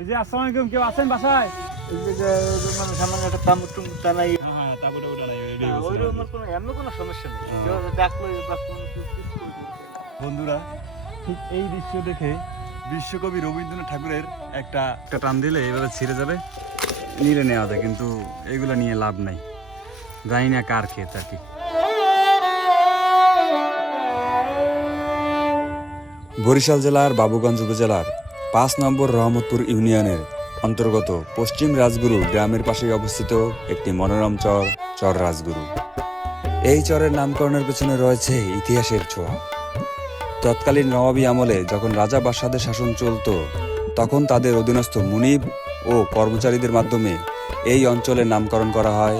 এই যে আসসালামু আলাইকুম, কেউ আছেন বাসায়? এই যে মানে সামান্য একটা তামুক টুমুক টানাই হ্যাঁ তাবুটা ওটা নাই ওই রকমের কোনো এমন কোনো সমস্যা নেই। কেউ ডাকলো বন্ধুরা, ঠিক এই দৃশ্য দেখে বিশ্বকবি রবীন্দ্রনাথ ঠাকুরের একটা টান দিলে এভাবে ছিঁড়ে যাবে, নিয়ে নেওয়া যায়, কিন্তু এগুলো নিয়ে লাভ নাই। জানি না কার ক্ষেত আর কি। বরিশাল জেলার বাবুগঞ্জ উপজেলার ৫ নম্বর রহমতপুর ইউনিয়নের অন্তর্গত পশ্চিম রাজগুরু গ্রামের পাশেই অবস্থিত একটি মনোরম চর, চর রাজগুরু। এই চরের নামকরণের পেছনে রয়েছে ইতিহাসের ছোঁয়া। তৎকালীন নবাবী আমলে যখন রাজা বাদশাহদের শাসন চলত, তখন তাদের অধীনস্থ মুনিব ও কর্মচারীদের মাধ্যমে এই অঞ্চলের নামকরণ করা হয়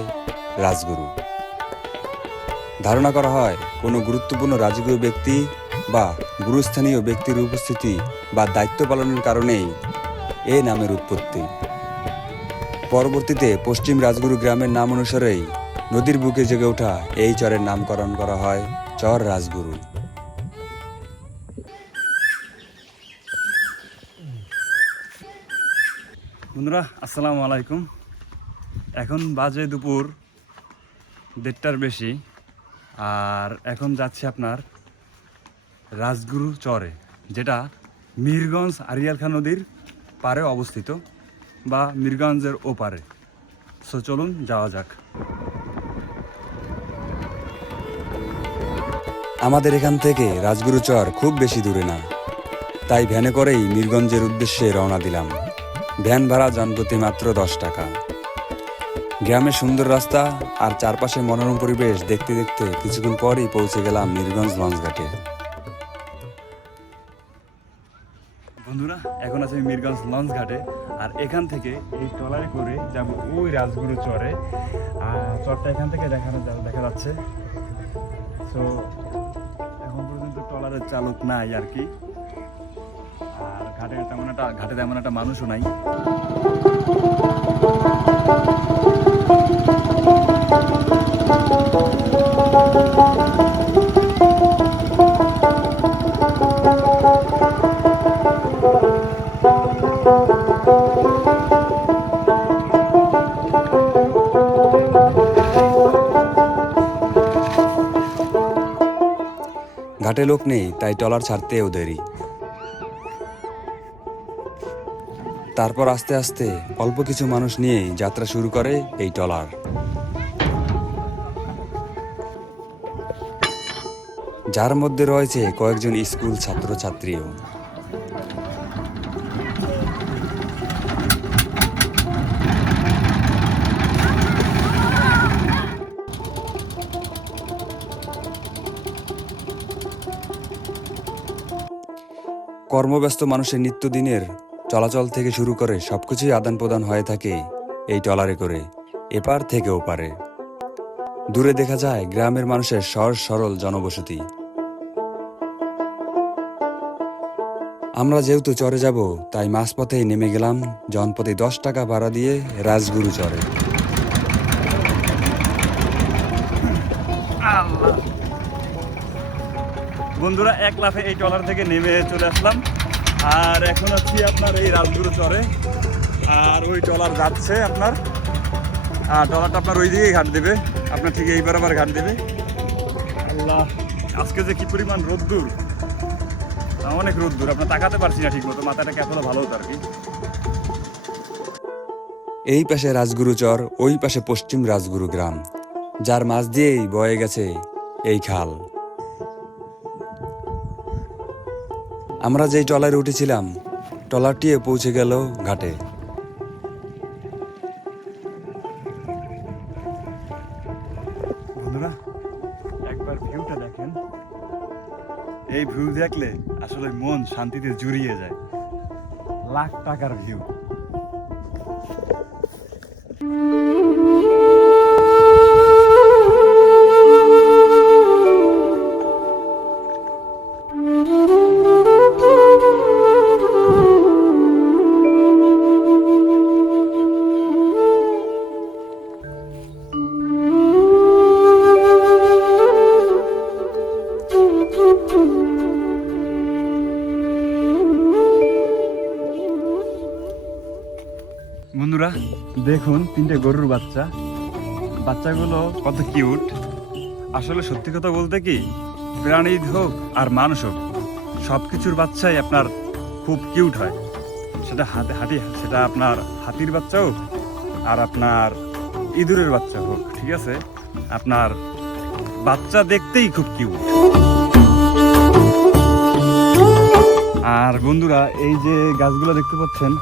রাজগুরু। ধারণা করা হয় কোনো গুরুত্বপূর্ণ রাজকীয় ব্যক্তি বা গুরুস্থানীয় ব্যক্তির উপস্থিতি বা দায়িত্ব পালনের কারণেই এই নামের উৎপত্তি। পরবর্তীতে পশ্চিম রাজগুরু গ্রামের নাম অনুসারেই নদীর বুকে জেগে ওঠা এই চরের নামকরণ করা হয় চর রাজগুরু। বন্ধুরা আসসালামু আলাইকুম। এখন বাজে দুপুর 1:30টার বেশি, আর এখন যাচ্ছি আপনার রাজগুরু চরে, যেটা মিরগঞ্জ আরিয়াল খাঁ নদীর পারে অবস্থিত বা মিরগঞ্জের ওপারে। সো চলুন যাওয়া যাক। আমাদের এখান থেকে রাজগুরু চর খুব বেশি দূরে না, তাই ভ্যানে করেই মিরগঞ্জের উদ্দেশ্যে রওনা দিলাম। ভ্যান ভাড়া জনপ্রতি মাত্র 10 টাকা। গ্রামের সুন্দর রাস্তা আর চারপাশে মনোরম পরিবেশ দেখতে দেখতে কিছুক্ষণ পরই পৌঁছে গেলাম মিরগঞ্জ লঞ্চঘাটে। বন্ধুরা এখন আছে মিরগঞ্জ লঞ্চ ঘাটে, আর এখান থেকে এই ট্রলারে করে যাব ওই রাজগুরু চরে। চরটা এখান থেকে দেখা যাচ্ছে। সো এখন পর্যন্ত ট্রলারের চালক নাই আর কি, আর ঘাটে তেমন একটা মানুষও নাই। ঘাটে লোক নেই, তাই ট্রলার ছাড়তেও দেরি। তারপর আস্তে আস্তে অল্প কিছু মানুষ নিয়েই যাত্রা শুরু করে এই ট্রলার। যার মধ্যে রয়েছে কয়েকজন স্কুল ছাত্রছাত্রীও। কর্মব্যস্ত মানুষের নিত্যদিনের চলাচল থেকে শুরু করে সবকিছুই আদান প্রদান হয়ে থাকে এই ট্রলারে করে এপার থেকে ওপারে। দূরে দেখা যায় গ্রামের মানুষের সহজ সরল জনবসতি। আমরা যেহেতু চরে যাব, তাই মাঝপথেই নেমে গেলাম জনপ্রতি 10 টাকা ভাড়া দিয়ে রাজগুরু চরে। বন্ধুরা এক লাফে এই ট্রলার থেকে নেমে চলে আসলাম, আর এখন আছি আপনার এই রাজগুরু চরে। আর ওই ট্রলার যাচ্ছে আপনার, ট্রলারটা আপনার ওই দিকেই ঘাট দেবে, আপনার ঠিক এইবার আবার ঘাট দেবে। আল্লাহ, আজকে যে কি পরিমাণ রোদ্দুর, অনেক রোদ্দুর, আপনার তাকাতে পারছি না ঠিক মতো, মাথাটা এখনো ভালো হতো আর কি। এই পাশে রাজগুরু চর, ওই পাশে পশ্চিম রাজগুরু গ্রাম, যার মাঝ দিয়েই বয়ে গেছে এই খাল। আমরা যেই ট্রলারে উঠেছিলাম, ট্রলারটিও পৌঁছে গেল ঘাটে। বন্ধুরা একবার ভিউটা দেখেন, এই ভিউ দেখলে আসলে মন শান্তিতে জুড়িয়ে যায়। লাখ টাকার ভিউ। বন্ধুরা দেখুন 3টে গরুর বাচ্চা, বাচ্চাগুলো কত কিউট। আসলে সত্যি কথা বলতে কি, প্রাণী হোক আর মানুষ হোক, সব কিছুর বাচ্চাই আপনার খুব কিউট হয়। সেটা সেটা আপনার হাতির বাচ্চা হোক আর আপনার ইঁদুরের বাচ্চা হোক, ঠিক আছে, আপনার বাচ্চা দেখতেই খুব কিউট। আর বন্ধুরা এই যে গাছগুলো দেখতে পাচ্ছেন,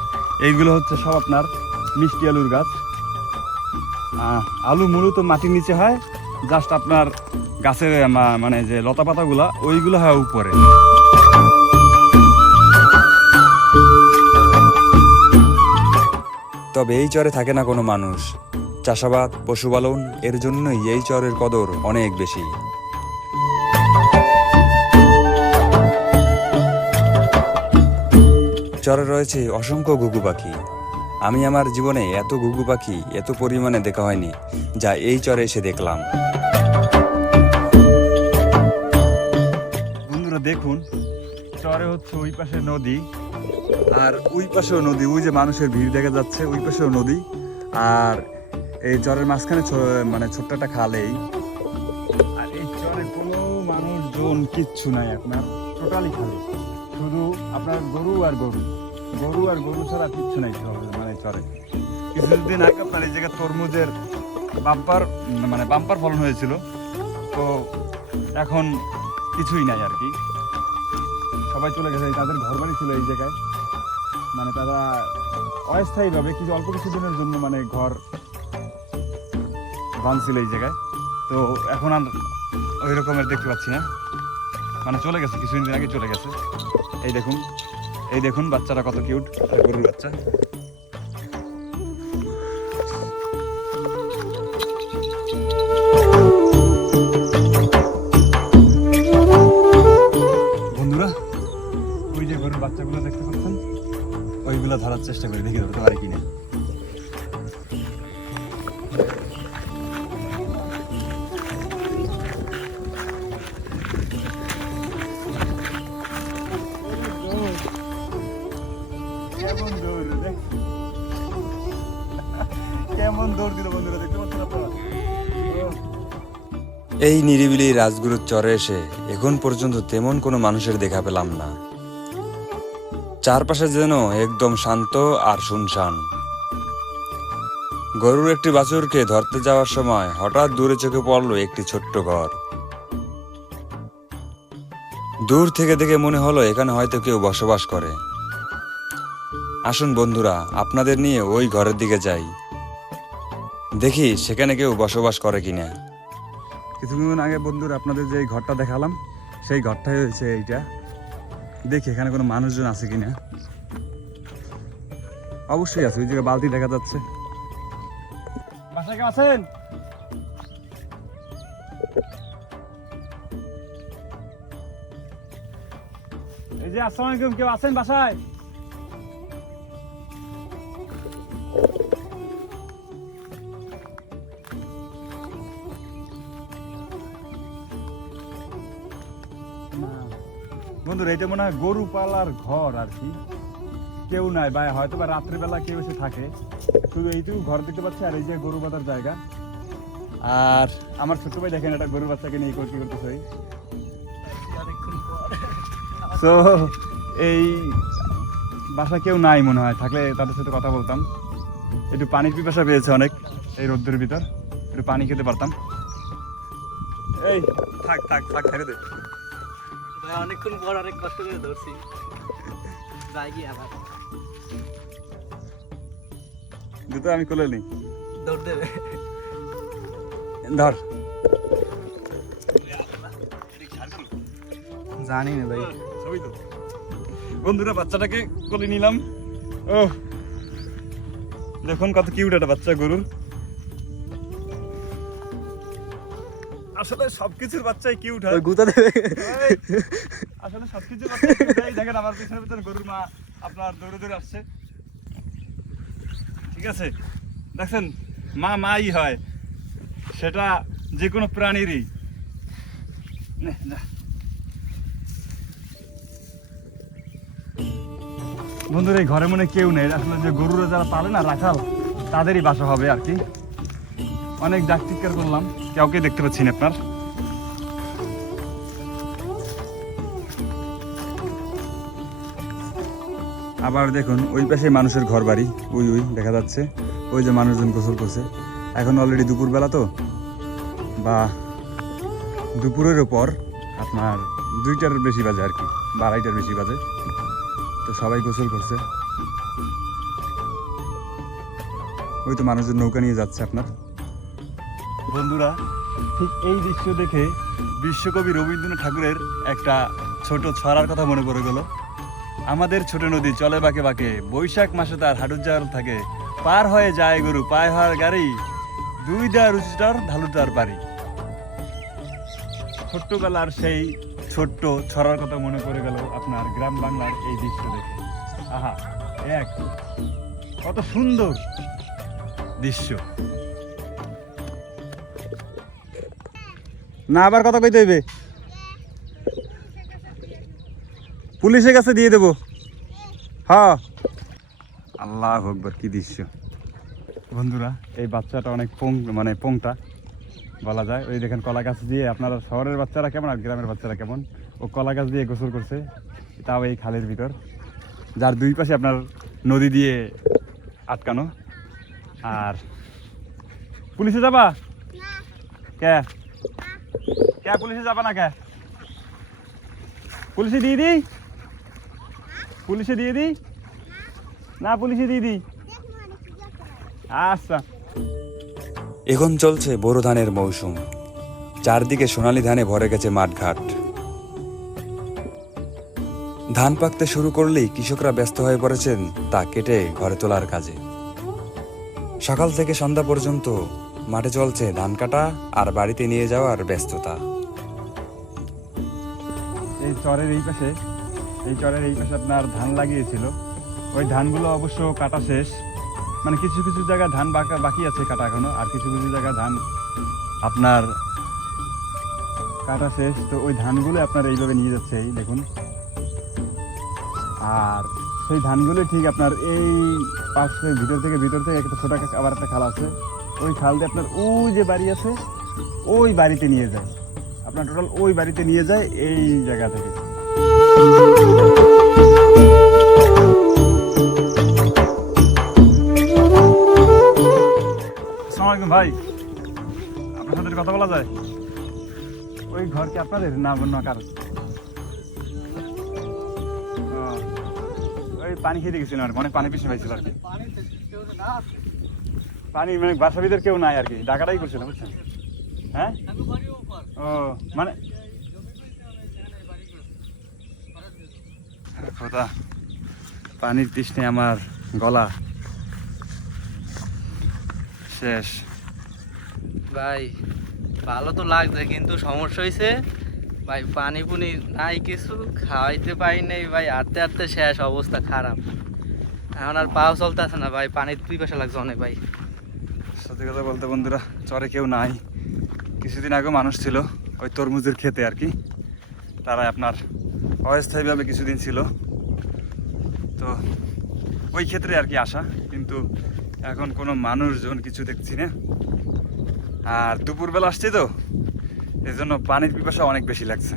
এইগুলো হচ্ছে সব আপনার মিষ্টি আলুর গাছ। আলু মূলত মাটির নিচে হয়, জাস্ট আপনার গাছের মানে যে লতা পাতাগুলা ওইগুলো হয় উপরে। তবে এই চরে থাকে না কোনো মানুষ, চাষাবাদ পশুপালন, এর জন্যই এই চরের কদর অনেক বেশি। চরে রয়েছে অসংখ্য ঘুঘু পাখি। আমি আমার জীবনে এত ঘুঘু পাখি এত পরিমাণে দেখা হয়নি, যা এই চরে এসে দেখলাম। বন্ধুরা দেখুন, চরে হচ্ছে ওই পাশে নদী আর ওই পাশেও নদী, ওই যে মানুষের ভিড় দেখা যাচ্ছে ওই পাশেও নদী। আর এই চরের মাঝখানে মানে ছোট্ট একটা খালেই। আর এই চরে কোনো মানুষজন কিচ্ছু নাই আপনার, টোটালি খালি, শুধু আপনার গরু আর গরু, গরু আর গরু ছাড়া কিচ্ছু নাই মানে চরে। কিছুদিন আগে আপনার এই জায়গায় তরমুজের বাম্পার ফলন হয়েছিল, তো এখন কিছুই নাই আর কি, সবাই চলে গেছে। তাদের ঘর বাড়ি ছিল এই জায়গায়, মানে তারা অস্থায়ীভাবে কিছু অল্প কিছু দিনের জন্য মানে ঘর বাঁধছিল এই জায়গায়, তো এখন আর ওই রকমের দেখতে পাচ্ছি না, মানে চলে গেছে, কিছুদিন আগে চলে গেছে। এই দেখুন বাচ্চাটা কত কিউট, গরুর বাচ্চা। বন্ধুরা ওই যে গরুর বাচ্চাগুলো দেখতে পাচ্ছেন, ওইগুলো ধরার চেষ্টা করি, দেখি ধরতে পারি কিনা। কেমন দৌড় দিল বন্ধুরা, দেখতে পাচ্ছেন আপনারা। এই নিরিবিলি রাজগুরুর চরে এসে এখন পর্যন্ত তেমন কোনো মানুষের দেখা পেলাম না। চারপাশে যেন একদম শান্ত আর শুনশান। গরুর একটি বাছুরকে ধরতে যাওয়ার সময় হঠাৎ দূরে চোখে পড়লো একটি ছোট্ট ঘর। দূর থেকে দেখে মনে হলো এখানে হয়তো কেউ বসবাস করে। আসুন বন্ধুরা, আপনাদের নিয়ে ওই ঘরের দিকে যাই, দেখি সেখানে কেউ বসবাস করে কিনা। কিছুক্ষণ আগে বন্ধুরা আপনাদের যে ঘরটা দেখালাম, সেই ঘরটাই হয়েছে এইটা। দেখি এখানে কোনো মানুষজন আছে কিনা। অবশ্যই আছে, ওই জায়গায় বালতি দেখা যাচ্ছে। বাসায় কেউ আছেন? এই যে আসসালামু আলাইকুম, কেউ আছেন বাসায়? বন্ধুরা এটা মনে হয় গরু পালার ঘর আর কি, কেউ নাই, বা হয়তো বা রাত্রিবেলা কেউ এসে থাকে, শুধু এইটুকু ঘর দেখতে পাচ্ছি আর এই যে গরু বাঁধার জায়গা। আর আমার ছোট ভাই দেখেন একটা গরু বাচ্চাকে নিয়ে কি করতেছে। তো এই বাসা কেউ নাই মনে হয়, থাকলে তাদের সাথে কথা বলতাম। একটু পানির পিপাসা পেয়েছে অনেক এই রোদ্রের ভিতর, একটু পানি খেতে পারতাম। এই থাক থাক থাক, ছেড়ে দে ভাই, অনেকক্ষণ পর অনেক কষ্ট করে ধরছি, যাই কি আবার জুতো আমি কোলে নিই, দৌড় দেবে। ধর। জানি না ভাই, বন্ধুরা বাচ্চাটাকে কোলে নিলাম। ও দেখুন কত কিউট একটা বাচ্চা গরুর। আসলে সবকিছুর বাচ্চাই কিউট হয়, গুতা দেবে। আসলে সবকিছুর বাচ্চাই কিউট হয়। দেখেন আমার পিছনের ভিতরে গরুর মা আপনার দৌড়ে দৌড়ে আসছে, ঠিক আছে, দেখছেন মা মাই হয়, সেটা যে কোনো প্রাণীরই। বন্ধুরা এই ঘরে মনে কেউ নেই, আসলে যে গরুরা যারা পালে না রাখাল তাদেরই বাসা হবে আর কি। অনেক ডাক চিৎকার করলাম, কাউকে দেখতে পাচ্ছি না আপনার। আবার দেখুন ওই পাশে মানুষের ঘর বাড়ি, ওই ওই দেখা যাচ্ছে, ওই যে মানুষজন গোসল করছে। এখন অলরেডি দুপুরবেলা তো, বা দুপুরের পর আপনার 2টার বেশি বাজে আর কি, বা 2:30টার বেশি বাজে। তো সবাই গোসল করছে। ওই তো মানুষজন নৌকা নিয়ে যাচ্ছে আপনার। বন্ধুরা ঠিক এই দৃশ্য দেখে বিশ্বকবি রবীন্দ্রনাথ ঠাকুরের একটা ছোট ছড়ার কথা মনে পড়ে গেল। আমাদের ছোট নদী চলে বাঁকে বাঁকে, বৈশাখ মাসে তার হাঁটুর জাল থাকে, পার হয়ে যায় গরু পায়ে হার গাড়ি, 2 দা রুচিটার ঢালুটার বাড়ি। ছোট্টবেলার সেই ছোট্ট ছড়ার কথা মনে পড়ে গেল আপনার গ্রাম বাংলার এই দৃশ্য দেখে। আহা, এক কত সুন্দর দৃশ্য। না আবার কথা কইতে হইবে, পুলিশের কাছে দিয়ে দেবো। হ্যাঁ, আল্লাহ আকবার, কি দৃশ্য বন্ধুরা। এই বাচ্চাটা অনেক মানে পোংটা বলা যায়। ওই দেখেন কলা গাছ দিয়ে, আপনারা শহরের বাচ্চারা কেমন আর গ্রামের বাচ্চারা কেমন, ও কলা গাছ দিয়ে গোসল করছে, তাও এই খালের ভিতর, যার 2 পাশে আপনার নদী দিয়ে আটকানো। আর পুলিশে যাবা কে? কে পুলিশে যাবা না কে? পুলিশে দিয়ে দিই, পুলিশে দিয়ে দিই না, পুলিশে দিয়ে দিই। আচ্ছা। এখন চলছে বোরো ধানের মৌসুম, চারদিকে সোনালী ধানে ভরে গেছে মাঠঘাট। ধান পাকতে শুরু করলেই কৃষকরা ব্যস্ত হয়ে পড়েছেন তা কেটে ঘরে তোলার কাজে। সকাল থেকে সন্ধ্যা পর্যন্ত মাঠে চলছে ধান কাটা আর বাড়িতে নিয়ে যাওয়ার ব্যস্ততা। এই চরের এই পাশে, এই চরের এই পাশে আপনার ধান লাগিয়েছিল। ওই ধানগুলো অবশ্য কাটা শেষ, মানে কিছু কিছু জায়গায় ধান বাকি আছে কাটা এখনো, আর কিছু কিছু জায়গায় ধান আপনার কাটা শেষ। তো ওই ধানগুলো আপনার এইভাবে নিয়ে যাচ্ছে, এই দেখুন। আর সেই ধানগুলো ঠিক আপনার এই পাশের ভিতর থেকে একটা ছোট আবার একটা খাল আছে, ওই খাল দিয়ে আপনার ওই যে বাড়ি আছে ওই বাড়িতে নিয়ে যায়, আপনার টোটাল ওই বাড়িতে নিয়ে যায় এই জায়গা থেকে। আসসালামু আলাইকুম ভাই, আপনার সাথে কথা বলা যায়? ওই ঘর কি আপনাদের না অন্য কারো? ওই পানি খেতে গেছিল আর অনেক পানি পিছনে পাইছিল আর কি। পানি মানে বাসা ভিতর কেউ নাই আর কি, ডাকাটাই করছিল বুঝছেন। হ্যাঁ, ও মানে খোদা, পানির তৃষ্ণে আমার গলা শেষ। ভাই ভালো তো লাগছে, কিন্তু সমস্যা হয়েছে ভাই, পানি পুনি নাই, কিছু খাওয়াইতে পারি নাই ভাই, হাঁটতে হাঁটতে শেষ, অবস্থা খারাপ। এখন আর পাও চলতে আছে না ভাই, পানির পিপাসা লাগছে অনেক ভাই। সত্যি কথা বলতে বন্ধুরা, চরে কেউ নাই। কিছুদিন আগে মানুষ ছিল ওই তরমুজের খেতে আর কি, তারা আপনার অস্থায়ীভাবে কিছুদিন ছিল, তো ওই ক্ষেত্রে আর কি আসা। কিন্তু এখন কোনো মানুষজন কিছু দেখছি না, আর দুপুরবেলা আসছে তো এই জন্য পানির পিপাসা অনেক বেশি লাগছে।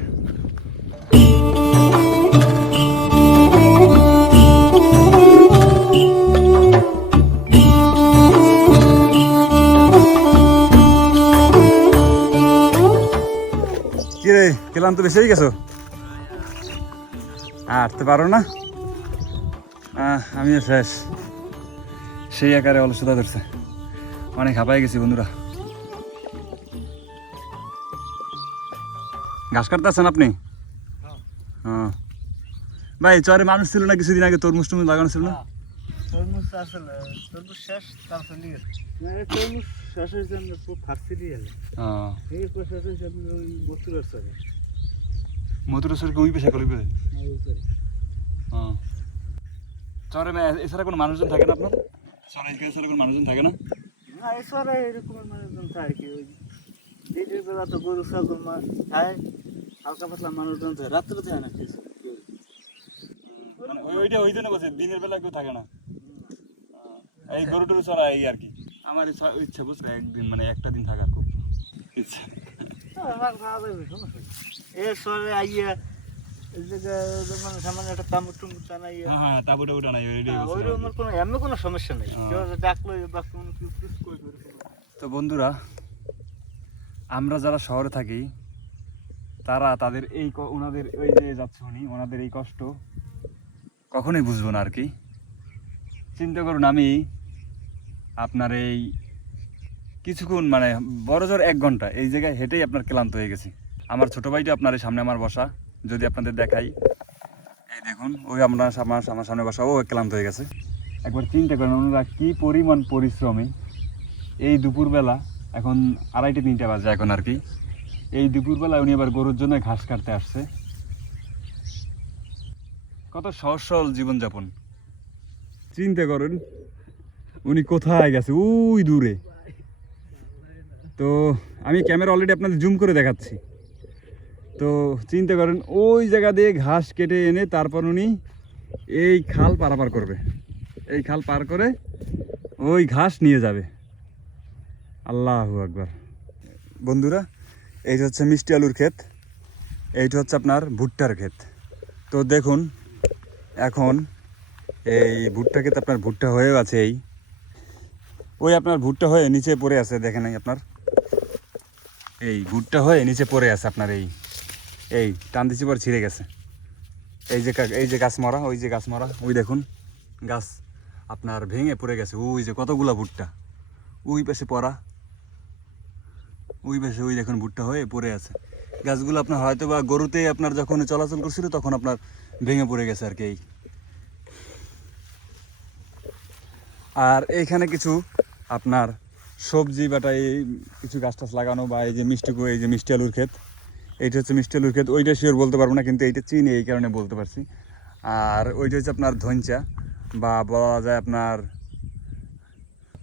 কিরে ক্লান্ত বেশি হয়ে গেছো? হাঁটতে পারো না? আমিও শেষ, সেই আকারে অলসতা ধরছে, অনেক হাঁপাই গেছি বন্ধুরা। ঘাস কাটতে আছেন আপনি? হ্যাঁ ভাই, চরে মানুষ ছিল না কিছুদিন আগে, তরমুজ টরমুজ লাগানো ছিল না? তরমুজ আসলে তরমুজ শেষ, তারপর নিয়ে মানে তরমুজ শেষের জন্য খুব ফাঁকছি দিয়ে এরপর শেষের জন্য ওই মথুরার চরে, মধুর সরকে ওই পেশা করবে। হ্যাঁ, চরে এছাড়া কোনো মানুষজন থাকে না আপনার? চরে এছাড়া কোনো মানুষজন থাকে না? না এছাড়া এরকম মানুষজন থাকে কি, ওই দিনের বেলা তো গরু ছাগল খায়, হালকা পাতলা মানুষজন থাকে, রাত্রে যায় না কিছু। মানে ওইটা ওই জন্য বলছি দিনের বেলা কেউ থাকে না, এই গরু টরু চড়া এই আর কি। আমার ইচ্ছা বুঝলে একদিন মানে একটা দিন থাকার খুব ইচ্ছা। হ্যাঁ তাবু টাবু টানাই কোনো সমস্যা নেই, ডাকলো বা কোনো তো বন্ধুরা, আমরা যারা শহরে থাকি তারা তাদের এই ওনাদের ওই যে যাচ্ছে উনি, ওনাদের এই কষ্ট কখনোই বুঝবো না আর কি। চিন্তা করুন, আমি আপনার এই কিছুক্ষণ মানে বড় জোর 1 ঘন্টা এই জায়গায় হেঁটেই আপনার ক্লান্ত হয়ে গেছি। আমার ছোটো ভাইটা আপনার এই সামনে আমার বসা, যদি আপনাদের দেখাই, এই দেখুন ওই আপনার আমার সামনে বসা, ও ক্লান্ত হয়ে গেছে। একবার চিন্তা করেন ওনারা কী পরিমাণ পরিশ্রমী। এই দুপুরবেলা এখন 2:30-3টা বাজে এখন আর কি, এই দুপুরবেলা উনি আবার গরুর জন্য ঘাস কাটতে আসছে। কত সহজ সরল জীবনযাপন, চিন্তা করেন উনি কোথায় গেছে ওই দূরে। তো আমি ক্যামেরা অলরেডি আপনাদের জুম করে দেখাচ্ছি। তো চিন্তা করেন ওই জায়গা দিয়ে ঘাস কেটে এনে তারপর উনি এই খাল পারাপার করবে, এই খাল পার করে ওই ঘাস নিয়ে যাবে। আল্লাহু আকবার। বন্ধুরা, এইটা হচ্ছে মিষ্টি আলুর ক্ষেত, এইটা হচ্ছে আপনার ভুট্টার ক্ষেত। তো দেখুন এখন এই ভুট্টা ক্ষেত আপনার ভুট্টা হয়েও আছে, এই ওই আপনার ভুট্টা হয়ে নিচে পড়ে আছে, দেখেন এই আপনার এই ভুট্টা হয়ে নিচে পড়ে আছে আপনার এই টান দিচ্ছি পর ছিঁড়ে গেছে। এই যে গাছ মরা, ওই যে গাছ মরা, ওই দেখুন গাছ আপনার ভেঙে পড়ে গেছে। ওই যে কতগুলা ভুট্টা ওই পাশে পড়া, ওই পাশে ওই দেখুন ভুট্টা হয়ে পড়ে আছে। গাছগুলো আপনার হয়তো বা গরুতে আপনার যখন চলাচল করছিল তখন আপনার ভেঙে পড়ে গেছে আর কি। আর এইখানে কিছু আপনার সবজি বাটা এই কিছু গাছ টাছ লাগানো, বা এই যে মিষ্টি আলুর ক্ষেত, এইটা হচ্ছে মিষ্টি আলুর ক্ষেত। ওইটা শিওর বলতে পারবো না, কিন্তু এইটা চিনি এই কারণে বলতে পারছি। আর ওইটা হচ্ছে আপনার ধইঞ্চা বা বলা যায় আপনার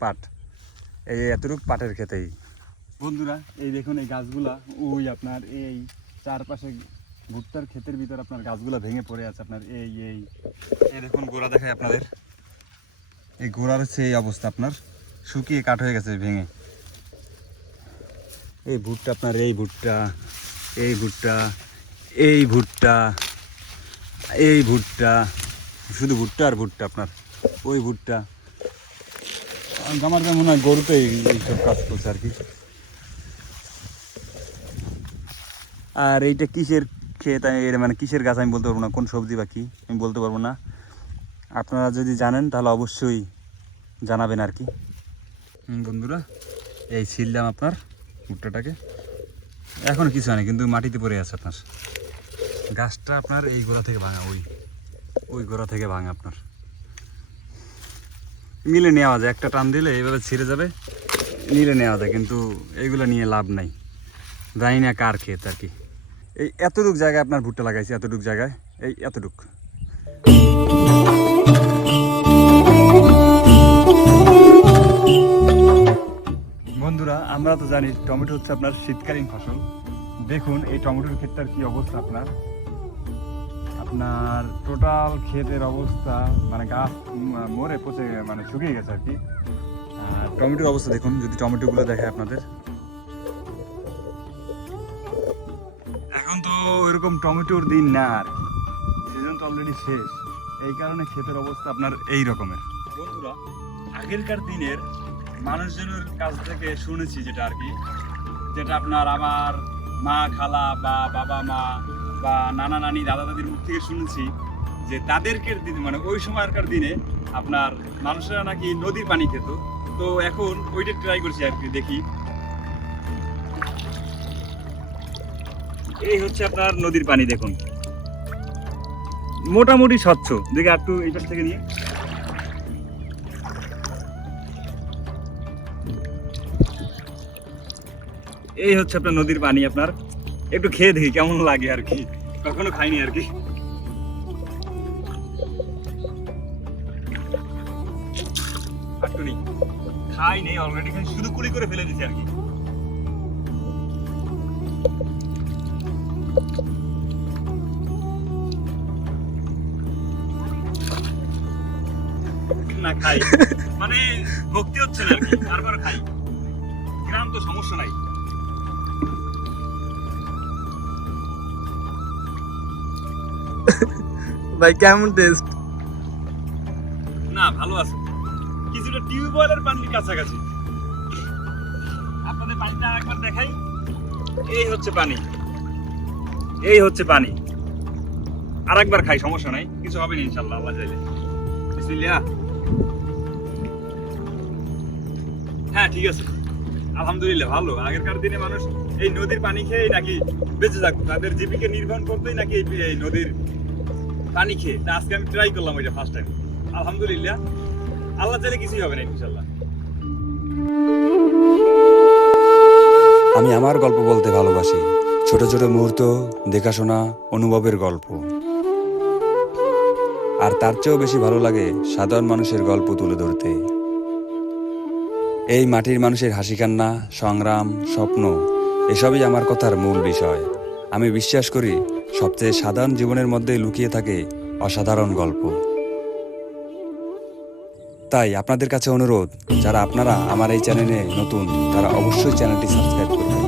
পাট, এই এতটুকু পাটের ক্ষেতেই। বন্ধুরা এই দেখুন এই গাছগুলা ওই আপনার এই চারপাশে ভুট্টার ক্ষেতের ভিতর আপনার গাছগুলা ভেঙে পড়ে আছে আপনার এই দেখুন গোড়া দেখায় আপনাদের, এই গোড়ার হচ্ছে এই অবস্থা আপনার শুকিয়ে কাঠ হয়ে গেছে ভেঙে। এই ভুট্টা আপনার এই ভুট্টা এই ভুট্টা এই ভুট্টা এই ভুট্টা, শুধু ভুট্টা আর ভুট্টা আপনার ওই ভুট্টা। আমার মনে হয় গরুতে এইসব কাজ করছে আর কি। আর এইটা কিসের ক্ষেত মানে কিসের গাছ আমি বলতে পারবো না, কোন সবজি বা কী আমি বলতে পারবো না। আপনারা যদি জানেন তাহলে অবশ্যই জানাবেন আর কি। বন্ধুরা এই ছিললাম আপনার ভুট্টাটাকে, এখন কিছু হয়নি কিন্তু মাটিতে পড়ে আছে আপনার। গাছটা আপনার এই গোড়া থেকে ভাঙা, ওই গোড়া থেকে ভাঙা আপনার মিলে নেওয়া যায়, একটা টান দিলে এইভাবে ছিঁড়ে যাবে, মিলে নেওয়া যায়, কিন্তু এইগুলো নিয়ে লাভ নাই। জানি না কার ক্ষেত আর কি। এই এতটুক জায়গায় আপনার ভুট্টা লাগাইছি, এতটুক জায়গায় এই এতটুক। বন্ধুরা আমরা তো জানি টমেটো হচ্ছে আপনার শীতকালীন ফসল। দেখুন এই টমেটোর ক্ষেতটার কি অবস্থা আপনার টোটাল ক্ষেতের অবস্থা, মানে গাছ মরে পচে মানে শুকিয়ে গেছে আর কি। টমেটোর অবস্থা দেখুন, যদি টমেটোগুলো দেখায় আপনাদের, এখন তো এরকম টমেটোর দিন না আর কি, সিজন তো অলরেডি শেষ, এই কারণে ক্ষেতের অবস্থা আপনার এই রকমের। বন্ধুরা আগেরকার দিনের মানুষজনের কাছ থেকে শুনেছি যেটা আর কি, যেটা আপনার আমার মা খালা বা বাবা মা বা নানা নানি দাদা দাদির মুখ থেকে শুনেছি যে তাদেরকে দিনে মানে ওই সময়কার দিনে আপনার মানুষেরা নাকি নদীর পানি খেত। তো এখন ওইটা ট্রাই করছি আর কি, দেখি। এই হচ্ছে আপনার নদীর পানি, দেখুন মোটামুটি স্বচ্ছ। দেখি একটু এই পাশ থেকে নিয়ে, এই হচ্ছে আপনার নদীর পানি। আপনার একটু খেয়ে দেখি কেমন লাগে আর কি, কখনো খাইনি আর কি। খাই নেই অলরেডি, শুধু কুড়ি করে ফেলে দিচ্ছি আর কি। না খাই, মানে ভক্তি হচ্ছে না আর কি, তারপর খাই। গ্রাম তো সমস্যা নাই। ভাই কেমন টেস্ট? না ভালো আছে, কিছুটা টিউবওয়েলের পানির কাছাকাছি। আপনাদের পানিটা একবার দেখাই। এই হচ্ছে পানি, এই হচ্ছে পানি। আর একবার খাই, সমস্যা নাই, কিছু হবে না ইনশাল্লাহ, আল্লাহ চাইলে। বিসমিল্লাহ। হ্যাঁ ঠিক আছে, আলহামদুলিল্লাহ ভালো। আগেরকার দিনে মানুষ এই নদীর পানি খেয়ে নাকি বেঁচে থাকতো, তাদের জীবিকা নির্বাহ করতেই নাকি এই নদীর পানি খেয়ে। তা আজকে আমি ট্রাই করলাম ওইটা ফার্স্ট টাইম। আলহামদুলিল্লাহ, আল্লাহ চাইলে কিছুই হবে না ইনশাল্লাহ। আমি আমার গল্প বলতে ভালোবাসি, ছোট ছোট মুহূর্ত, দেখাশোনা, অনুভবের গল্প। আর তার চেয়েও বেশি ভালো লাগে সাধারণ মানুষের গল্প তুলে ধরতে। এই মাটির মানুষের হাসি কান্না, সংগ্রাম, স্বপ্ন, এসবই আমার কথার মূল বিষয়। আমি বিশ্বাস করি সবচেয়ে সাধারণ জীবনের মধ্যে লুকিয়ে থাকে অসাধারণ গল্প। তাই আপনাদের কাছে অনুরোধ, যারা আপনারা আমার এই চ্যানেলে নতুন, তারা অবশ্যই চ্যানেলটি সাবস্ক্রাইব করুন।